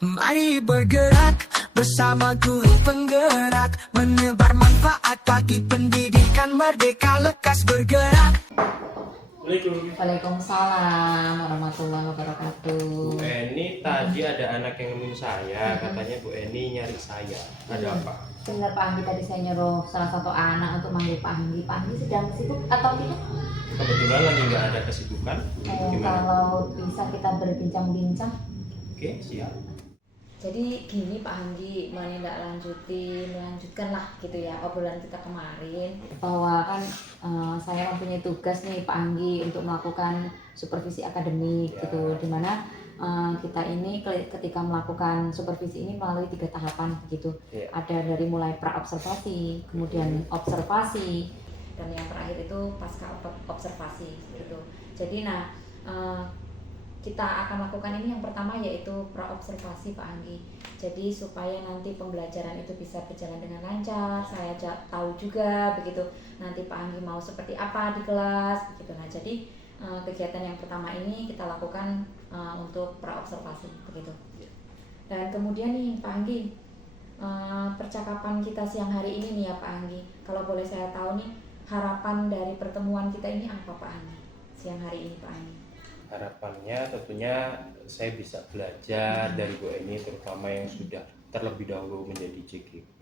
Mari bergerak bersama guru penggerak, menebar manfaat bagi pendidikan merdeka, lekas bergerak. Waalaikumsalam warahmatullahi wabarakatuh. Bu Eni, tadi ada anak yang nemuin saya, katanya Bu Eni nyari saya. Ada apa? Benar Pak Anggi, tadi saya nyuruh salah satu anak untuk manggil Pak Anggi. Pak Anggi sedang sibuk atau tidak? Kebetulan lagi nggak ada kesibukan. Gimana? Kalau bisa kita berbincang-bincang. Oke, siap. Jadi gini Pak Anggi, melanjutkan lah gitu ya obrolan kita kemarin, bahwa kan saya mempunyai tugas nih Pak Anggi untuk melakukan supervisi akademik Ya. gitu, dimana kita ini ketika melakukan supervisi ini melalui 3 tahapan gitu. Ya. Ada dari mulai pra-observasi, kemudian observasi, dan yang terakhir itu pasca observasi gitu. Jadi kita akan lakukan ini yang pertama yaitu pra-observasi Pak Anggi. Jadi supaya nanti pembelajaran itu bisa berjalan dengan lancar, saya tahu juga begitu nanti Pak Anggi mau seperti apa di kelas begitu. Nah, jadi kegiatan yang pertama ini kita lakukan untuk pra-observasi begitu. Dan kemudian nih Pak Anggi, percakapan kita siang hari ini nih ya Pak Anggi, kalau boleh saya tahu nih, harapan dari pertemuan kita ini apa Pak Anggi siang hari ini Pak Anggi? Harapannya tentunya saya bisa belajar dari Bu Eni, terutama yang sudah terlebih dahulu menjadi JGP,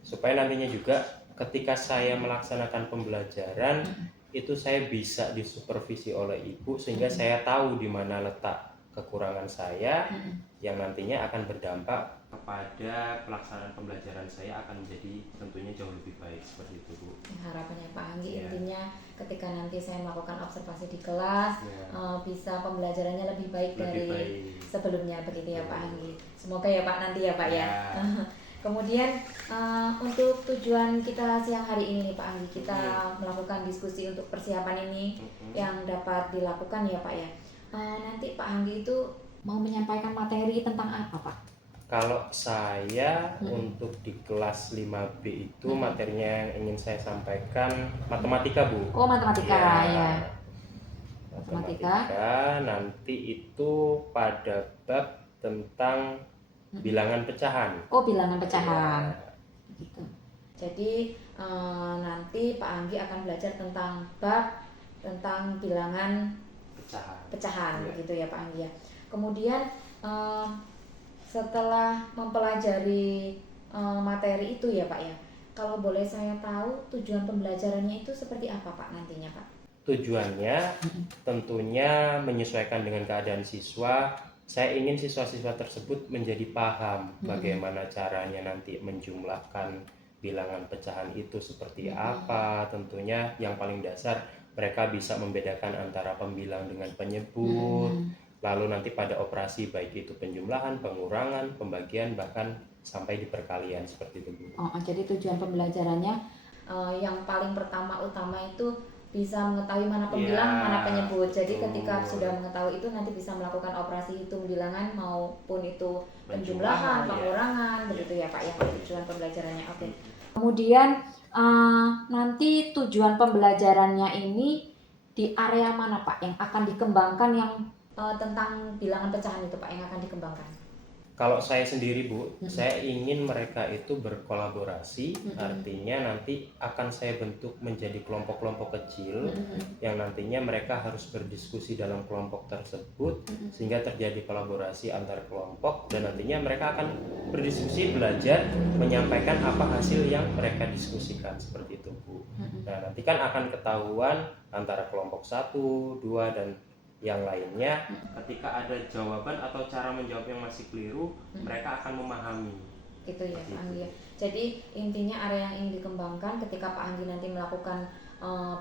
supaya nantinya juga ketika saya melaksanakan pembelajaran itu saya bisa disupervisi oleh Ibu, sehingga saya tahu di mana letak kekurangan saya yang nantinya akan berdampak kepada pelaksanaan pembelajaran saya akan menjadi tentunya jauh lebih baik, seperti itu Bu. Harapannya Pak Anggi, Ya. intinya ketika nanti saya melakukan observasi di kelas, bisa pembelajarannya lebih baik dari sebelumnya begitu ya Pak Anggi. Semoga ya Pak nanti ya Pak ya. Kemudian untuk tujuan kita siang hari ini nih Pak Anggi, kita melakukan diskusi untuk persiapan ini yang dapat dilakukan ya Pak ya. Nanti Pak Anggi itu mau menyampaikan materi tentang apa Pak? Kalau saya untuk di kelas 5B itu materinya yang ingin saya sampaikan matematika Bu. Oh, matematika ya. Matematika nanti itu pada bab tentang bilangan pecahan. Oh, bilangan pecahan. Ya. Gitu. Jadi nanti Pak Anggi akan belajar tentang tentang bilangan pecahan Ya. gitu ya Pak Anggi ya. Kemudian setelah mempelajari materi itu ya Pak ya, kalau boleh saya tahu tujuan pembelajarannya itu seperti apa Pak nantinya Pak? Tujuannya tentunya menyesuaikan dengan keadaan siswa. Saya ingin siswa-siswa tersebut menjadi paham bagaimana caranya nanti menjumlahkan bilangan pecahan itu seperti apa. Tentunya yang paling dasar mereka bisa membedakan antara pembilang dengan penyebut. Lalu nanti pada operasi baik itu penjumlahan, pengurangan, pembagian, bahkan sampai di perkalian seperti itu Bu. Jadi tujuan pembelajarannya yang paling utama itu bisa mengetahui mana pembilang, mana penyebut. Jadi ketika sudah mengetahui itu nanti bisa melakukan operasi hitung bilangan maupun itu penjumlahan, pengurangan, begitu ya Pak yang tujuan pembelajarannya. Oke. Kemudian nanti tujuan pembelajarannya ini di area mana Pak yang akan dikembangkan yang tentang bilangan pecahan itu Pak yang akan dikembangkan? Kalau saya sendiri Bu, saya ingin mereka itu berkolaborasi, artinya nanti akan saya bentuk menjadi kelompok-kelompok kecil yang nantinya mereka harus berdiskusi dalam kelompok tersebut sehingga terjadi kolaborasi antar kelompok, dan nantinya mereka akan berdiskusi, belajar, menyampaikan apa hasil yang mereka diskusikan seperti itu Bu. Nah, nanti kan akan ketahuan antara kelompok 1, 2, dan yang lainnya, ketika ada jawaban atau cara menjawab yang masih keliru, mereka akan memahami. Gitu ya Pak Anggi ya. Jadi intinya area yang ingin dikembangkan ketika Pak Anggi nanti melakukan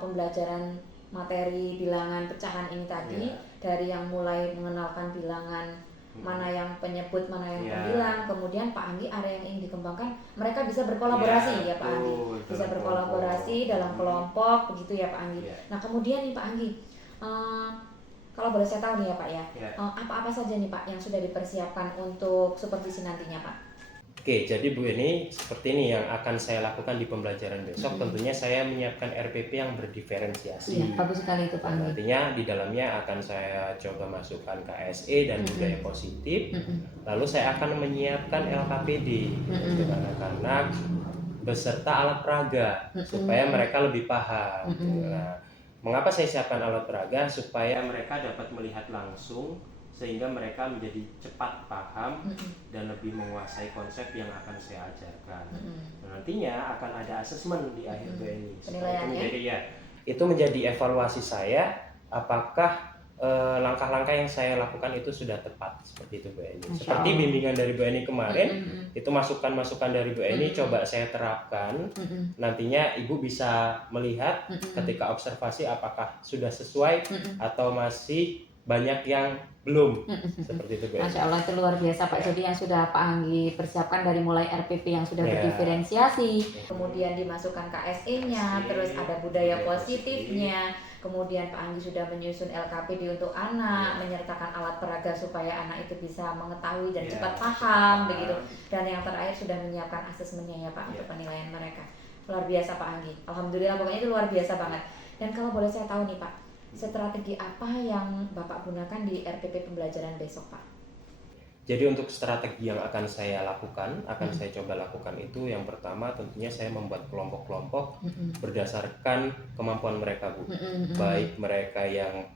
pembelajaran materi bilangan pecahan ini tadi, dari yang mulai mengenalkan bilangan mana yang penyebut, mana yang pembilang, kemudian Pak Anggi area yang ingin dikembangkan mereka bisa berkolaborasi ya Pak Anggi, bisa berkolaborasi dalam kelompok begitu ya Pak Anggi. Nah kemudian nih Pak Anggi, kalau boleh saya tahu nih ya Pak ya, apa-apa saja nih Pak yang sudah dipersiapkan untuk supervisi nantinya Pak? Oke, jadi Bu ini seperti ini yang akan saya lakukan di pembelajaran besok. Tentunya saya menyiapkan RPP yang berdiferensiasi. Iya, bagus sekali itu Pak Anggi. Nantinya di dalamnya akan saya coba masukkan KSE dan budaya positif. Lalu saya akan menyiapkan LKPD untuk anak-anak beserta alat peraga supaya mereka lebih paham. Nah, mengapa saya siapkan alat peraga? Supaya mereka dapat melihat langsung, sehingga mereka menjadi cepat paham dan lebih menguasai konsep yang akan saya ajarkan. Nantinya akan ada asesmen di akhir ini. Itu menjadi evaluasi saya, apakah langkah-langkah yang saya lakukan itu sudah tepat, seperti itu Bu Eni. Seperti bimbingan dari Bu Eni kemarin, itu masukan-masukan dari Bu Eni coba saya terapkan. Nantinya Ibu bisa melihat ketika observasi apakah sudah sesuai atau masih banyak yang belum, seperti itu Bu Eni. Masya Allah, itu luar biasa Pak. Jadi yang sudah Pak Anggi persiapkan dari mulai RPP yang sudah berdiferensiasi, kemudian dimasukkan KSE-nya, terus ada budaya positifnya, kemudian Pak Anggi sudah menyusun LKPD untuk anak, menyertakan alat peraga supaya anak itu bisa mengetahui dan cepat paham, begitu. Dan yang terakhir sudah menyiapkan asesmennya ya Pak untuk penilaian mereka. Luar biasa Pak Anggi. Alhamdulillah, pokoknya itu luar biasa banget. Dan kalau boleh saya tahu nih Pak, strategi apa yang Bapak gunakan di RPP pembelajaran besok Pak? Jadi untuk strategi yang akan saya lakukan, saya coba lakukan itu, yang pertama tentunya saya membuat kelompok-kelompok berdasarkan kemampuan mereka Bu. Baik mereka yang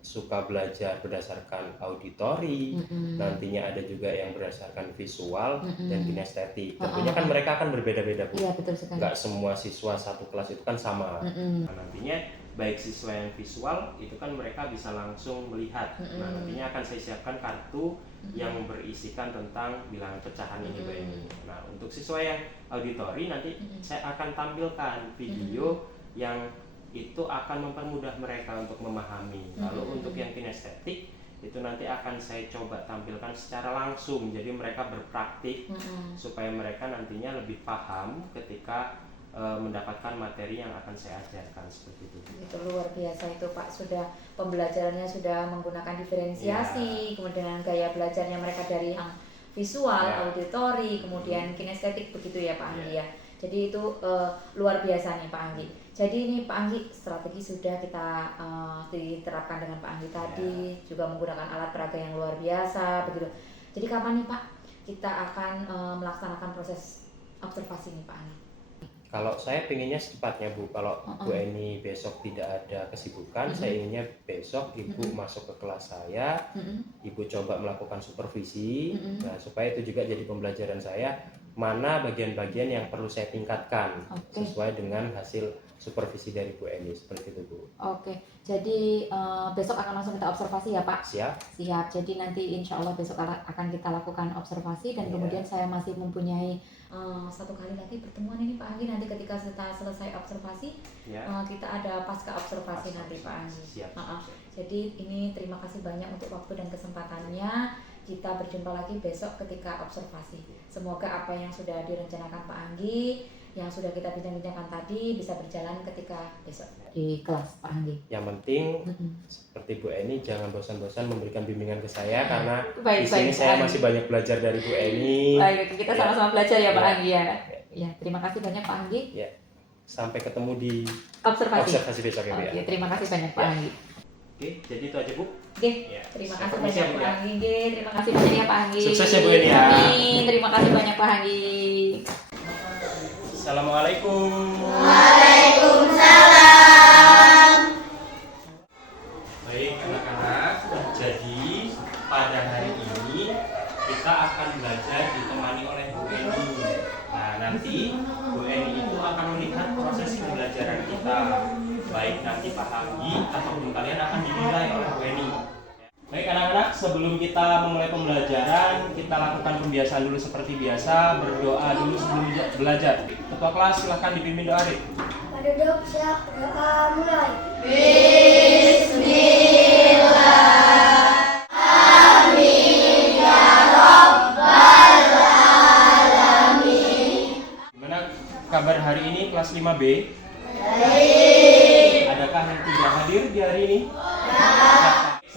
suka belajar berdasarkan auditori, nantinya ada juga yang berdasarkan visual dan kinestetik. Tentunya kan mereka akan berbeda-beda Bu. Iya, betul sekali. Nggak semua siswa satu kelas itu kan sama. Nah, nantinya baik siswa yang visual itu kan mereka bisa langsung melihat. Nah, nantinya akan saya siapkan kartu yang berisikan tentang bilangan pecahan ini Bu Eni. Nah, untuk siswa yang auditori nanti saya akan tampilkan video yang itu akan mempermudah mereka untuk memahami. Lalu untuk yang kinestetik itu nanti akan saya coba tampilkan secara langsung, jadi mereka berpraktik supaya mereka nantinya lebih paham ketika mendapatkan materi yang akan saya ajarkan, seperti itu. Itu luar biasa itu Pak, sudah pembelajarannya sudah menggunakan diferensiasi, kemudian gaya belajarnya mereka dari yang visual, auditori, kemudian kinestetik, begitu ya Pak Anggi ya. Jadi itu luar biasa nih Pak Anggi. Jadi ini Pak Anggi, strategi sudah kita diterapkan dengan Pak Anggi tadi, juga menggunakan alat peraga yang luar biasa, begitu. Jadi kapan nih Pak kita akan melaksanakan proses observasi nih Pak Anggi? Kalau saya pinginnya secepatnya Bu, kalau Bu Eni besok tidak ada kesibukan, saya inginnya besok Ibu masuk ke kelas saya, Ibu coba melakukan supervisi, nah supaya itu juga jadi pembelajaran saya, mana bagian-bagian yang perlu saya tingkatkan sesuai dengan hasil supervisi dari Bu Eni, seperti itu Bu. Oke, jadi besok akan langsung kita observasi ya Pak? Siap. Siap, jadi nanti insya Allah besok akan kita lakukan observasi dan kemudian saya masih mempunyai satu kali lagi pertemuan ini Pak Anggi, nanti ketika kita selesai observasi kita ada pasca observasi nanti Pak Anggi. Siap. Jadi ini terima kasih banyak untuk waktu dan kesempatannya. Kita berjumpa lagi besok ketika observasi. Semoga apa yang sudah direncanakan Pak Anggi, yang sudah kita bincang-bincangkan tadi bisa berjalan ketika besok di kelas Pak Anggi. Yang penting seperti Bu Eni, jangan bosan-bosan memberikan bimbingan ke saya, karena di sini saya masih banyak belajar dari Bu Eni. Baik, kita sama-sama belajar ya Pak Anggi ya. Ya, terima kasih banyak Pak Anggi. Ya. Sampai ketemu di observasi besok ya Bu ya. Terima kasih banyak Pak Anggi. Oke, jadi itu aja Bu. Oke, terima kasih banyak Pak Anggi. Terima kasih banyak ya Pak Anggi. Sukses ya Bu Eni ya. Amin. Terima kasih banyak Pak Anggi. Assalamualaikum. Waalaikumsalam. Baik anak-anak, jadi pada hari ini kita akan belajar ditemani oleh Bu Eni. Nah, nanti Bu Eni itu akan melihat proses pembelajaran kita, baik nanti Pak Anggi ataupun kalian akan dinilai oleh Bu Eni. Baik anak-anak, sebelum kita memulai pembelajaran, kita lakukan pembiasaan dulu seperti biasa, berdoa dulu sebelum belajar. Ketua kelas silahkan dipimpin doa deh. Duduk, siap, doa mulai. Gimana kabar hari ini kelas 5B? Baik. Adakah yang tidak hadir di hari ini?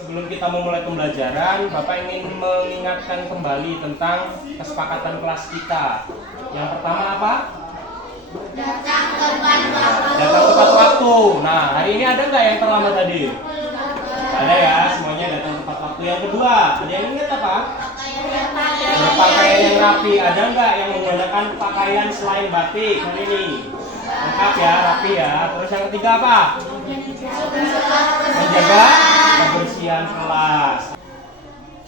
sebelum kita memulai pembelajaran, Bapak ingin mengingatkan kembali tentang kesepakatan kelas kita. Yang pertama apa? Datang tepat waktu. Datang tepat waktu. Nah, hari ini ada nggak yang terlambat tadi? Ada ya, semuanya datang tepat waktu. Yang kedua, ada yang ingat apa? Berpakaian yang rapi. Ada nggak yang menggunakan pakaian selain batik hari ini? Lengkap ya, rapi ya. Terus yang ketiga apa? Menjaga kebersihan kelas.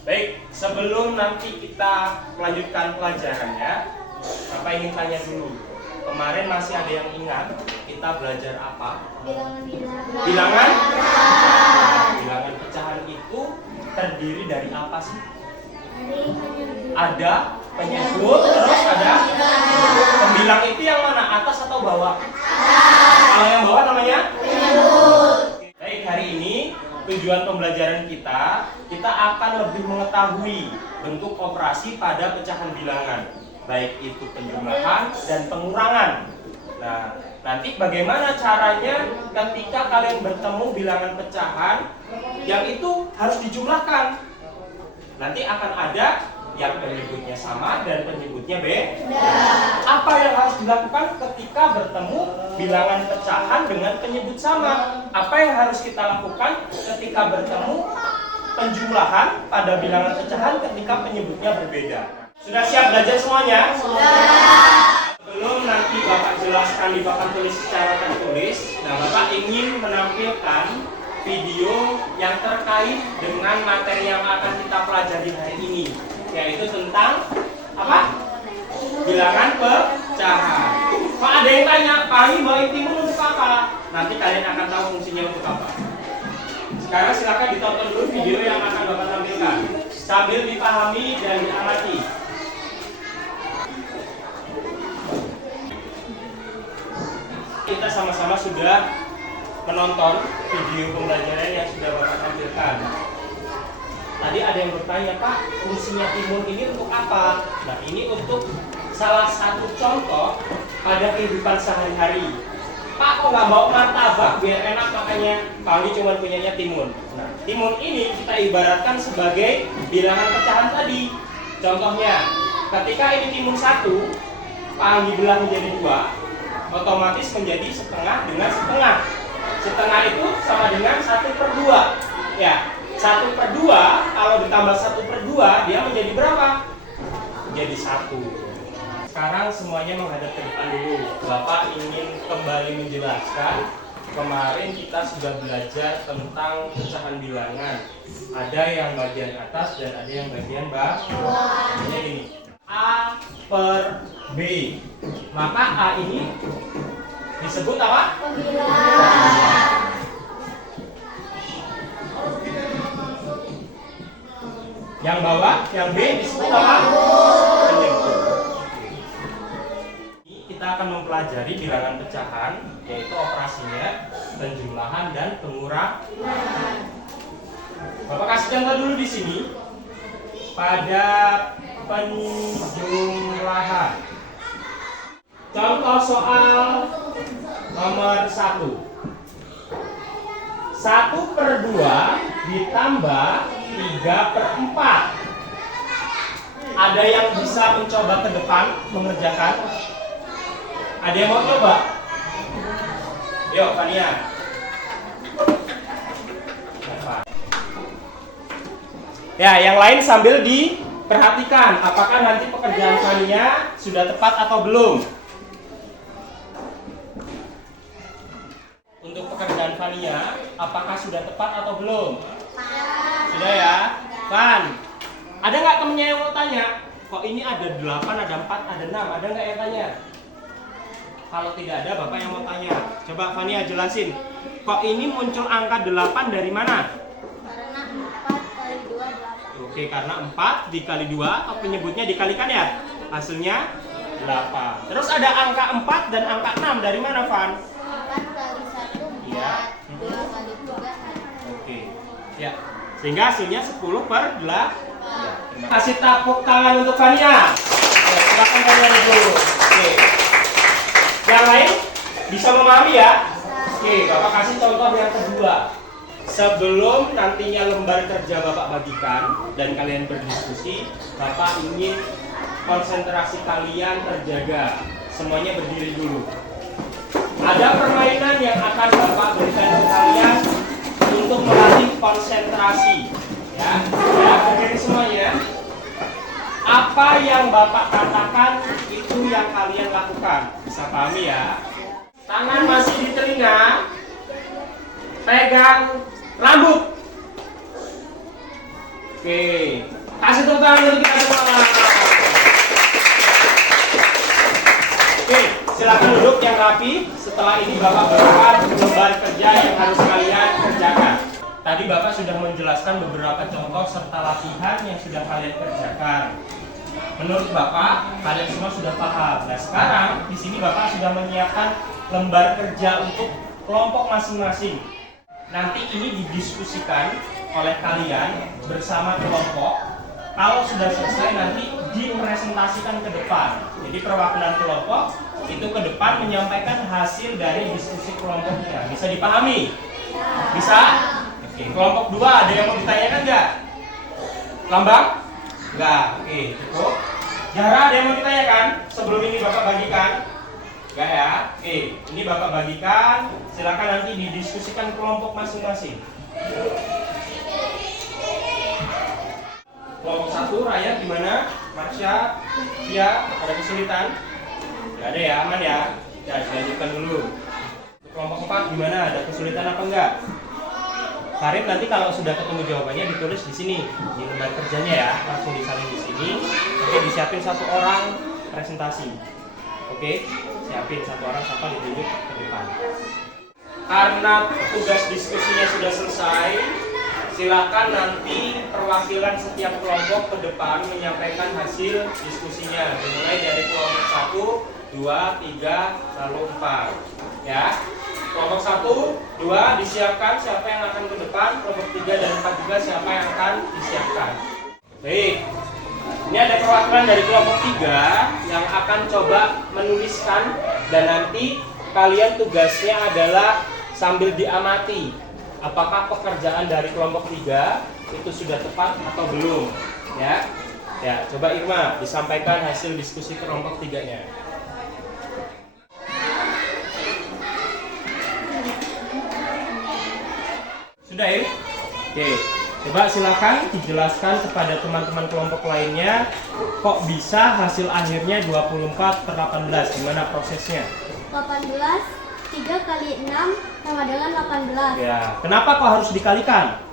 Baik, sebelum nanti kita melanjutkan pelajarannya, Bapak ingin tanya dulu. Kemarin masih ada yang ingat kita belajar apa? Bilangan? Bilangan pecahan itu terdiri dari apa sih? Ada penyebut, terus ada pembilang. Itu yang mana? Atas atau bawah? Kalau yang bawah namanya penyebut. Baik, hari ini tujuan pembelajaran kita akan lebih mengetahui bentuk operasi pada pecahan bilangan, baik itu penjumlahan dan pengurangan. Nah, nanti bagaimana caranya ketika kalian bertemu bilangan pecahan yang itu harus dijumlahkan. Nanti akan ada yang penyebutnya sama dan penyebutnya beda. Apa yang harus dilakukan ketika bertemu bilangan pecahan dengan penyebut sama? Apa yang harus kita lakukan ketika bertemu penjumlahan pada bilangan pecahan ketika penyebutnya berbeda? Sudah siap belajar semuanya? Belum nanti Bapak jelaskan di papan tulis secara tertulis. Nah, Bapak ingin menampilkan video yang terkait dengan materi yang akan kita pelajari hari ini, yaitu tentang apa? Bilangan pecahan. Pak, ada yang tanya, Pak ini bawa timun untuk apa? Nanti kalian akan tahu fungsinya untuk apa. Sekarang silakan ditonton dulu video yang akan Bapak tampilkan sambil dipahami dan diamati. Kita sama-sama sudah menonton video pembelajaran yang sudah Bapak tampilkan. Tadi ada yang bertanya, Pak, fungsinya timun ini untuk apa? Nah, ini untuk salah satu contoh pada kehidupan sehari-hari. Pak, kok nggak bawa martabak biar enak, makanya kami cuma punyanya timun. Nah, timun ini kita ibaratkan sebagai bilangan pecahan tadi. Contohnya, ketika ini timun 1, Pak dibelah menjadi 2, otomatis menjadi setengah dengan setengah. Setengah itu sama dengan 1/2. Ya, 1/2 kalau ditambah 1/2 dia menjadi berapa? Menjadi 1. Sekarang semuanya menghadap ke depan dulu. Bapak ingin kembali menjelaskan. Kemarin kita sudah belajar tentang pecahan bilangan. Ada yang bagian atas dan ada yang bagian bawah. Ini gini. A per B. Maka A ini disebut apa? Yang bawah, yang B disebut apa? Penyebut. Kita akan mempelajari bilangan pecahan, yaitu operasinya penjumlahan dan pengurangan. Bapak kasih contoh dulu di sini. Pada penjumlahan. Contoh soal nomor 1. 1/2 ditambah 3/4. Ada yang bisa mencoba ke depan mengerjakan? Ada yang mau coba? Yuk, Fania. Ya, yang lain sambil diperhatikan apakah nanti pekerjaan Fania sudah tepat atau belum. Untuk pekerjaan Fania, apakah sudah tepat atau belum? Sudah ya? Van, ada nggak temennya yang mau tanya? Kok ini ada 8, ada 4, ada 6, ada nggak yang tanya? Kalau tidak ada, Bapak yang mau tanya. Coba Fania jelasin. Kok ini muncul angka 8 dari mana? Karena 4 kali 2 8. Oke, karena 4 dikali 2, penyebutnya dikalikan ya? Hasilnya 8. Terus ada angka 4 dan angka 6 dari mana, Van? 4 kali 1 4, Iya. 2 kali 3 6. Oke. Ya. Sehingga hasilnya 10/8. Ya. Kasih tepuk tangan untuk Fania. Ya, silakan Fania dulu. Oke. Yang lain bisa memahami ya? Oke, Bapak kasih contoh yang kedua. sebelum nantinya lembar kerja Bapak bagikan dan kalian berdiskusi, Bapak ingin konsentrasi kalian terjaga. Semuanya berdiri dulu. Ada permainan yang akan Bapak berikan ke kalian untuk melatih konsentrasi. Ya, berdiri semuanya. Apa yang Bapak katakan itu yang kalian lakukan. Bisa pahami ya? Tangan masih di telinga. Pegang rambut. Oke, kasih tepuk tangan untuk kita semua. Oke, silakan duduk yang rapi. Setelah ini Bapak berikan lembar kerja yang harus kalian kerjakan. Tadi Bapak sudah menjelaskan beberapa contoh serta latihan yang sudah kalian kerjakan. Menurut Bapak, kalian semua sudah paham. Nah, sekarang di sini Bapak sudah menyiapkan lembar kerja untuk kelompok masing-masing. Nanti ini didiskusikan oleh kalian bersama kelompok. Kalau sudah selesai nanti dipresentasikan ke depan. Jadi perwakilan kelompok itu ke depan menyampaikan hasil dari diskusi kelompoknya. Bisa dipahami? Bisa? Oke, kelompok 2 ada yang mau ditanyakan nggak? Lambang? Nggak. Oke, cukup. Jarak ada yang mau ditanyakan? Sebelum ini Bapak bagikan? Nggak ya? Oke, ini Bapak bagikan. Silakan nanti didiskusikan kelompok masing-masing. Kelompok 1, Raya gimana? Marsha? Iya, ada kesulitan? Nggak ada ya, aman ya? Ya, dilanjutkan dulu. Kelompok 4 gimana? Ada kesulitan apa enggak? Farid nanti kalau sudah ketemu jawabannya ditulis di sini di lembar kerjanya ya, langsung disalin di sini. Oke, disiapin 1 orang presentasi. Oke, siapin 1 orang siapa ditunjuk ke depan. Karena tugas diskusinya sudah selesai, silakan nanti perwakilan setiap kelompok ke depan menyampaikan hasil diskusinya, dimulai dari kelompok 1, 2, 3, lalu 4. Ya. Kelompok 1, 2 disiapkan siapa yang akan ke depan, kelompok 3 dan 4 juga siapa yang akan disiapkan. Baik, ini ada perwakilan dari kelompok 3 yang akan coba menuliskan dan nanti kalian tugasnya adalah sambil diamati apakah pekerjaan dari kelompok 3 itu sudah tepat atau belum. Ya, coba Irma disampaikan hasil diskusi kelompok 3-nya. Sudah ya? Oke, coba silakan dijelaskan kepada teman-teman kelompok lainnya kok bisa hasil akhirnya 24/18. Gimana prosesnya? 18, 3 kali 6 sama dengan 18. Ya, kenapa kok harus dikalikan?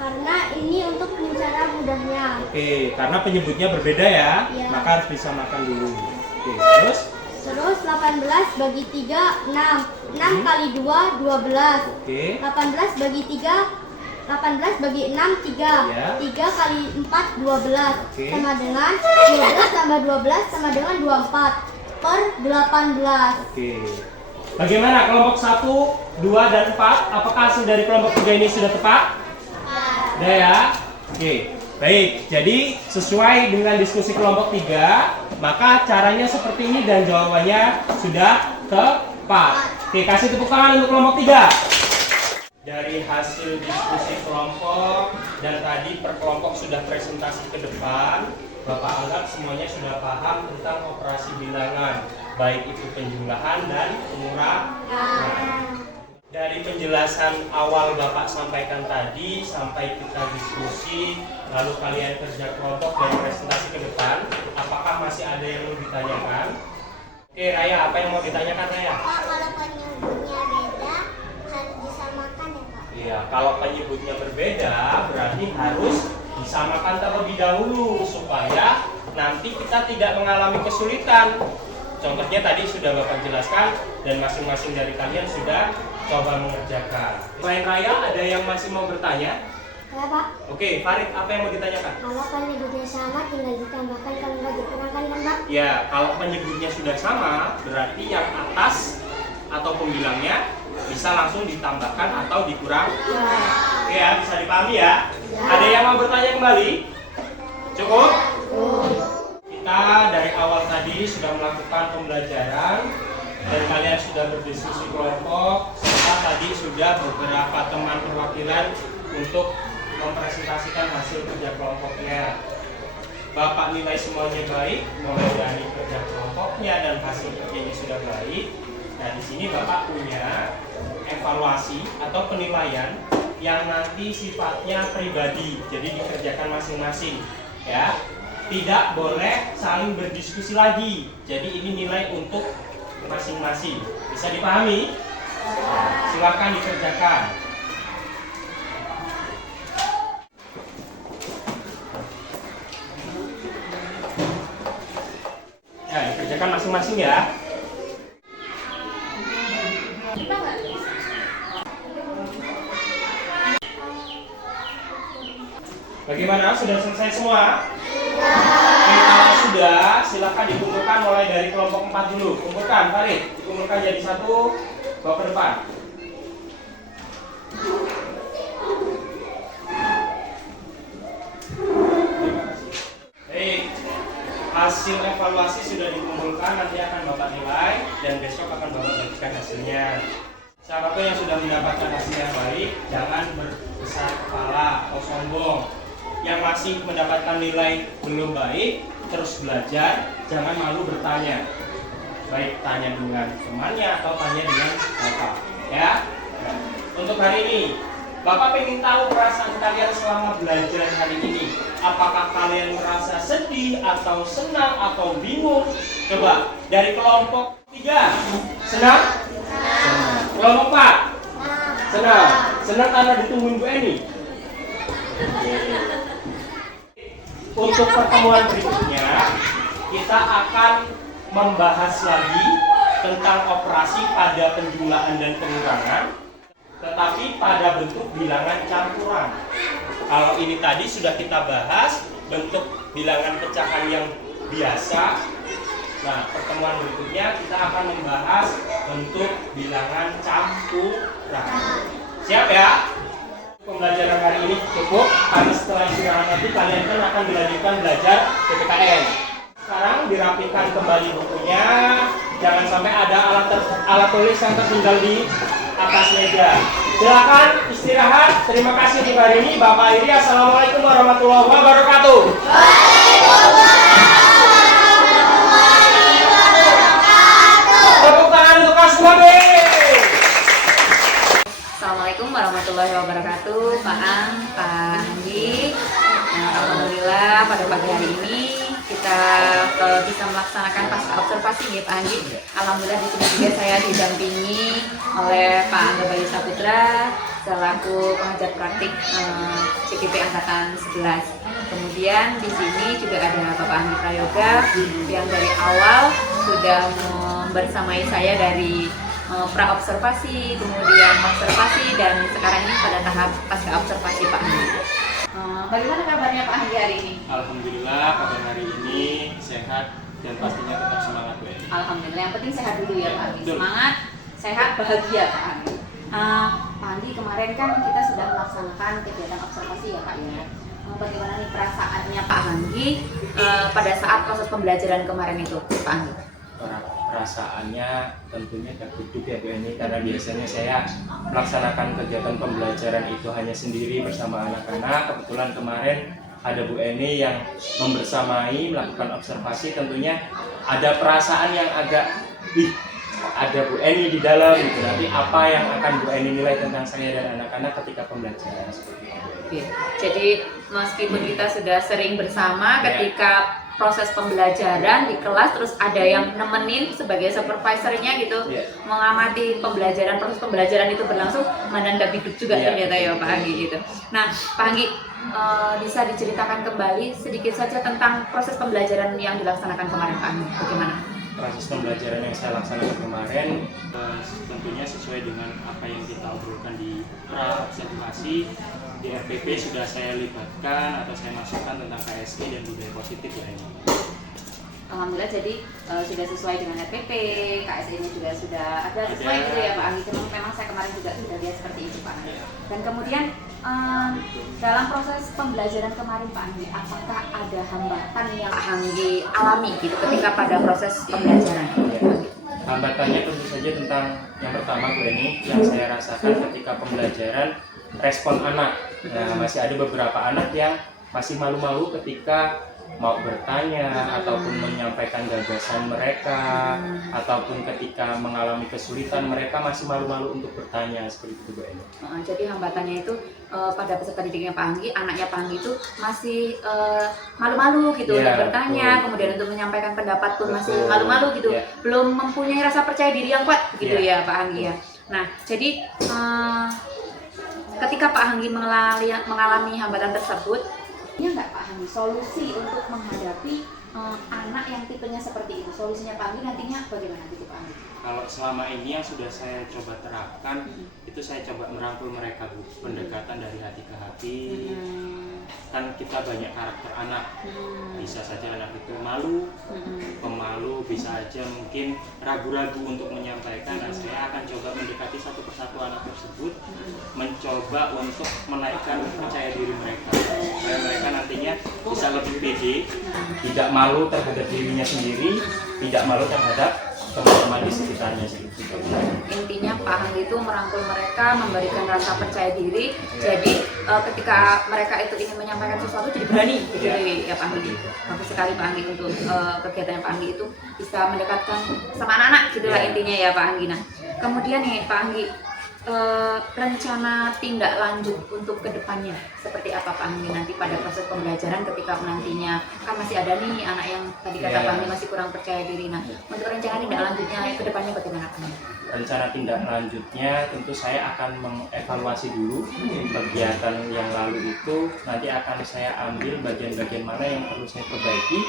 Karena ini untuk cara mudahnya. Oke, karena penyebutnya berbeda ya, Ya. maka harus disamakan dulu. Oke, Terus 18 bagi 3, 6. 6 kali 2, 12. Oke. 18 bagi 3, 18 bagi 6, 3. Ya. 3 kali 4, 12. Oke. Sama dengan 12 tambah 12 sama dengan 24 per 18. Oke. Bagaimana kelompok 1, 2, dan 4? Apakah hasil dari kelompok 3 ini sudah tepat? Udah ya? Oke. Baik, jadi sesuai dengan diskusi kelompok 3, maka caranya seperti ini dan jawabannya sudah tepat. Oke, kasih tepuk tangan untuk kelompok 3. Dari hasil diskusi kelompok dan tadi per kelompok sudah presentasi ke depan, Bapak anggap semuanya sudah paham tentang operasi bilangan, baik itu penjumlahan dan pengurangan. Dari penjelasan awal Bapak sampaikan tadi sampai kita diskusi, lalu kalian kerja kelompok dan presentasi ke depan, apakah masih ada yang mau ditanyakan? Oke, Raya, apa yang mau ditanyakan, Raya? Pak, kalau penyebutnya beda harus disamakan ya Pak? Iya, kalau penyebutnya berbeda berarti harus disamakan terlebih dahulu supaya nanti kita tidak mengalami kesulitan. Contohnya tadi sudah Bapak jelaskan dan masing-masing dari kalian sudah coba mengerjakan. Selain Raya, ada yang masih mau bertanya? Ya Pak, Oke, Farid, apa yang mau ditanyakan? kalau penyebutnya sama tinggal ditambahkan kalau nggak dikurangkan kan Pak? Ya, kalau penyebutnya sudah sama, berarti yang atas atau pembilangnya bisa langsung ditambahkan atau dikurang. Oke ya, bisa dipahami ya? Ada yang mau bertanya kembali? Cukup? Kita dari awal tadi sudah melakukan pembelajaran dan kalian sudah berdiskusi kelompok. Bapak tadi sudah beberapa teman perwakilan untuk mempresentasikan hasil kerja kelompoknya. Bapak nilai semuanya baik, mulai dari kerja kelompoknya dan hasil kerjanya sudah baik. Nah, di sini Bapak punya evaluasi atau penilaian yang nanti sifatnya pribadi, jadi dikerjakan masing-masing, ya. Tidak boleh saling berdiskusi lagi. Jadi ini nilai untuk masing-masing. Bisa dipahami? Silakan dikerjakan. Ya, dikerjakan masing-masing ya. Bagaimana? Sudah selesai semua? Kalau sudah, silakan dikumpulkan mulai dari kelompok 4 dulu. Kumpulkan, Farid. Dikumpulkan jadi satu, bawa ke depan. Baik, hasil evaluasi sudah dikumpulkan, nanti akan Bapak nilai dan besok akan Bapak bagikan hasilnya. Siapapun yang sudah mendapatkan hasil yang baik, jangan berbesar kepala atau sombong. Yang masih mendapatkan nilai belum baik, terus belajar, jangan malu bertanya. Baik tanya dengan temannya atau tanya dengan Bapak, ya. Nah, untuk hari ini, Bapak ingin tahu perasaan kalian selama belajar hari ini. Apakah kalian merasa sedih atau senang atau bingung? Coba dari kelompok 3, senang? Senang. Kelompok 4, senang. Senang karena ditungguin Bu Eni. Untuk pertemuan berikutnya, kita akan membahas lagi tentang operasi pada penjumlahan dan pengurangan, tetapi pada bentuk bilangan campuran. Kalau ini tadi sudah kita bahas bentuk bilangan pecahan yang biasa. Nah, pertemuan berikutnya kita akan membahas bentuk bilangan campuran. Siap ya? Pembelajaran hari ini cukup, karena setelah istirahat nanti kalian kan akan dilanjutkan belajar PPKN. Sekarang dirapikan kembali bukunya, jangan sampai ada alat tulis yang tertinggal di atas meja. Silakan istirahat. Terima kasih untuk hari ini. Bapak Iri, assalamualaikum warahmatullahi wabarakatuh. Tepuk tangan untuk Kak Suhabe. Assalamualaikum warahmatullahi wabarakatuh, Pak Ang, Pak Handi. Alhamdulillah pada pagi hari ini kita bisa melaksanakan pasca observasi nih Pak Handi. Alhamdulillah di sini juga saya didampingi oleh Pak Angga Bayu Saputra selaku pengajar praktik CGP Angkatan 11. Kemudian di sini juga ada Bapak Andi Prayoga yang dari awal sudah bersamai saya dari pra-observasi, kemudian observasi, dan sekarang ini pada tahap pasca observasi Pak Andi. Bagaimana kabarnya Pak Andi hari ini? Alhamdulillah kabar hari ini sehat dan pastinya tetap semangat Bu Eni. Alhamdulillah, yang penting sehat dulu ya Pak Andi. Betul. Semangat, sehat, bahagia Pak Andi. Pak Andi, kemarin kan kita sudah melaksanakan kegiatan observasi ya Pak ya. Bagaimana nih perasaannya Pak Andi pada saat proses pembelajaran kemarin itu Pak Andi? Perasaannya tentunya gak duduk ya Bu Eni, karena biasanya saya melaksanakan kegiatan pembelajaran itu hanya sendiri bersama anak-anak. Kebetulan kemarin ada Bu Eni yang membersamai melakukan observasi, tentunya ada perasaan yang agak ada Bu Eni di dalam gitu. Nanti apa yang akan Bu Eni nilai tentang saya dan anak-anak ketika pembelajaran seperti itu. Jadi meskipun kita sudah sering bersama ketika proses pembelajaran di kelas, terus ada yang nemenin sebagai supervisornya gitu, mengamati pembelajaran, proses pembelajaran itu berlangsung, mana nggak duduk juga ternyata ya Pak Anggi gitu. Nah Pak Anggi, bisa diceritakan kembali sedikit saja tentang proses pembelajaran yang dilaksanakan kemarin Pak Anggi, bagaimana? Proses pembelajaran yang saya laksanakan kemarin tentunya sesuai dengan apa yang kita obrolkan di pra-observasi. Di RPP sudah saya libatkan atau saya masukkan tentang KSI dan budaya positif ya ini. Alhamdulillah, jadi sudah sesuai dengan RPP, KSI-nya juga sudah ada sesuai gitu ya Pak Anggi. Memang saya kemarin juga sudah lihat seperti itu Pak Anggi. Dan kemudian dalam proses pembelajaran kemarin Pak Anggi, apakah ada hambatan yang Pak Anggi alami gitu ketika pada proses pembelajaran? Hambatannya tentu saja tentang yang pertama Bu Eni, yang saya rasakan ketika pembelajaran respon anak. Nah, masih ada beberapa anak yang masih malu-malu ketika mau bertanya ataupun menyampaikan gagasan mereka, ataupun ketika mengalami kesulitan mereka masih malu-malu untuk bertanya, seperti itu Bu Eni. Jadi hambatannya itu pada peserta didiknya Pak Anggi, anaknya Pak Anggi itu masih malu-malu gitu Ya, untuk bertanya, betul. kemudian untuk menyampaikan pendapat pun masih Betul. malu-malu gitu, Ya. belum mempunyai rasa percaya diri yang kuat gitu Ya. ya Pak Anggi ya. Nah, jadi ketika Pak Anggi mengalami hambatan tersebut, ini nggak Pak Anggi solusi untuk menghadapi anak yang tipenya seperti itu? Solusinya Pak Anggi nantinya bagaimana gitu Pak Anggi? Kalau selama ini yang sudah saya coba terapkan, itu saya coba merangkul mereka Bu, pendekatan dari hati ke hati. Kan kita banyak karakter anak, bisa saja anak itu malu, pemalu, bisa aja mungkin ragu-ragu untuk menyampaikan. Nah, saya akan coba mendekati satu persatu anak tersebut, mencoba untuk menaikkan percaya diri mereka, supaya mereka nantinya bisa lebih pede, tidak malu terhadap dirinya sendiri, tidak malu terhadap teman-teman di sekitarnya sih. Intinya Pak Anggi itu merangkul mereka, memberikan rasa percaya diri. Jadi ketika mereka itu ingin menyampaikan sesuatu jadi berani gitu ya Pak Anggi. Bagus sekali Pak Anggi untuk kegiatan Pak Anggi itu bisa mendekatkan sama anak-anak gitulah intinya ya Pak Anggi. Nah, kemudian nih Pak Anggi, rencana tindak lanjut untuk kedepannya seperti apa Pak Anggi nanti pada proses pembelajaran ketika nantinya kan masih ada nih anak yang tadi kata Pak Anggi masih kurang percaya diri. Nah, untuk rencana tindak lanjutnya kedepannya bagaimana Pak Anggi? Rencana tindak lanjutnya tentu saya akan mengevaluasi dulu kegiatan yang lalu itu, nanti akan saya ambil bagian-bagian mana yang perlu saya perbaiki,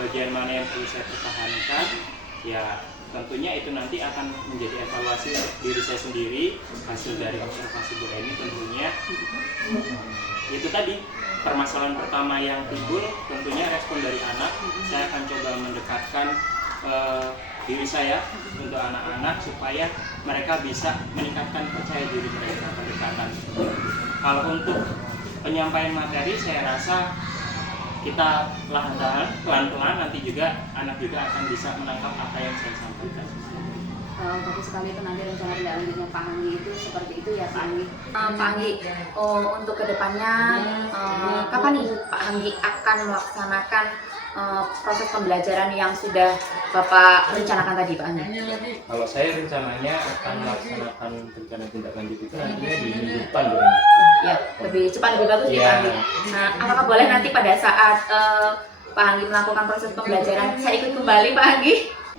bagian mana yang perlu saya pertahankan. Ya tentunya itu nanti akan menjadi evaluasi diri saya sendiri, hasil dari observasi Bu Eni tentunya. Itu tadi permasalahan pertama yang timbul, tentunya respon dari anak. Saya akan coba mendekatkan diri saya untuk anak-anak supaya mereka bisa meningkatkan percaya diri mereka, pendekatan. Kalau untuk penyampaian materi, saya rasa kita pelan-pelan nanti juga anak juga akan bisa menangkap apa yang saya sampaikan. Bagus sekali itu nanti rencana tindak lanjutnya Pak Anggi itu seperti itu ya Pak Anggi. Pak Anggi, untuk kedepannya kapan nih Pak Anggi akan melaksanakan proses pembelajaran yang sudah Bapak rencanakan tadi Pak Anggi? Kalau saya rencananya akan melaksanakan rencana tindak lanjut itu nantinya di minggu depan Bu Eni. Ya, lebih cepat lebih bagus ya Iya. Pak Anggi. Nah, apakah boleh nanti pada saat Pak Anggi melakukan proses pembelajaran saya ikut kembali Pak Anggi?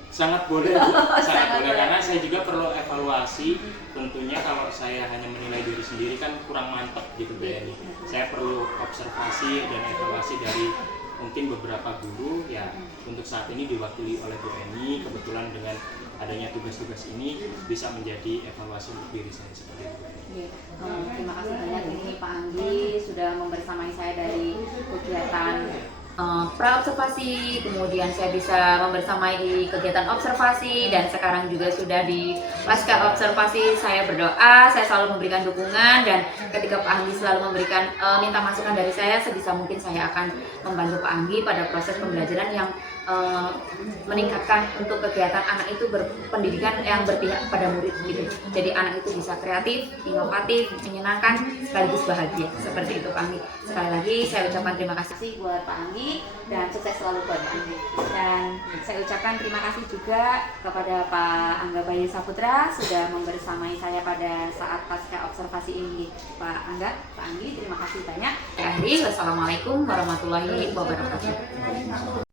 Sangat boleh Bu, sangat boleh, karena saya juga perlu evaluasi. Tentunya kalau saya hanya menilai diri sendiri kan kurang mantap gitu Bu Eni. Saya perlu observasi dan evaluasi dari mungkin beberapa guru ya. Untuk saat ini diwakili oleh Bu Eni, kebetulan dengan adanya tugas-tugas ini bisa menjadi evaluasi untuk diri saya seperti itu. Terima kasih banyak ini Pak Anggi sudah membersamai saya dari kegiatan pra-observasi, kemudian saya bisa membersamai di kegiatan observasi, dan sekarang juga sudah di pasca observasi. Saya berdoa, saya selalu memberikan dukungan, dan ketika Pak Anggi selalu memberikan minta masukan dari saya, sebisa mungkin saya akan membantu Pak Anggi pada proses pembelajaran yang meningkatkan untuk kegiatan anak itu berpendidikan yang berpihak pada murid gitu. Jadi anak itu bisa kreatif, inovatif, menyenangkan, sekaligus bahagia. Seperti itu Pak Anggi. Sekali lagi saya ucapkan terima kasih buat Pak Anggi dan sukses selalu buat Pak Anggi. Dan saya ucapkan terima kasih juga kepada Pak Angga Bayu Saputra sudah membersamai saya pada saat pasca observasi ini. Pak Angga, Pak Anggi, terima kasih banyak. Akhiri, wassalamualaikum warahmatullahi wabarakatuh.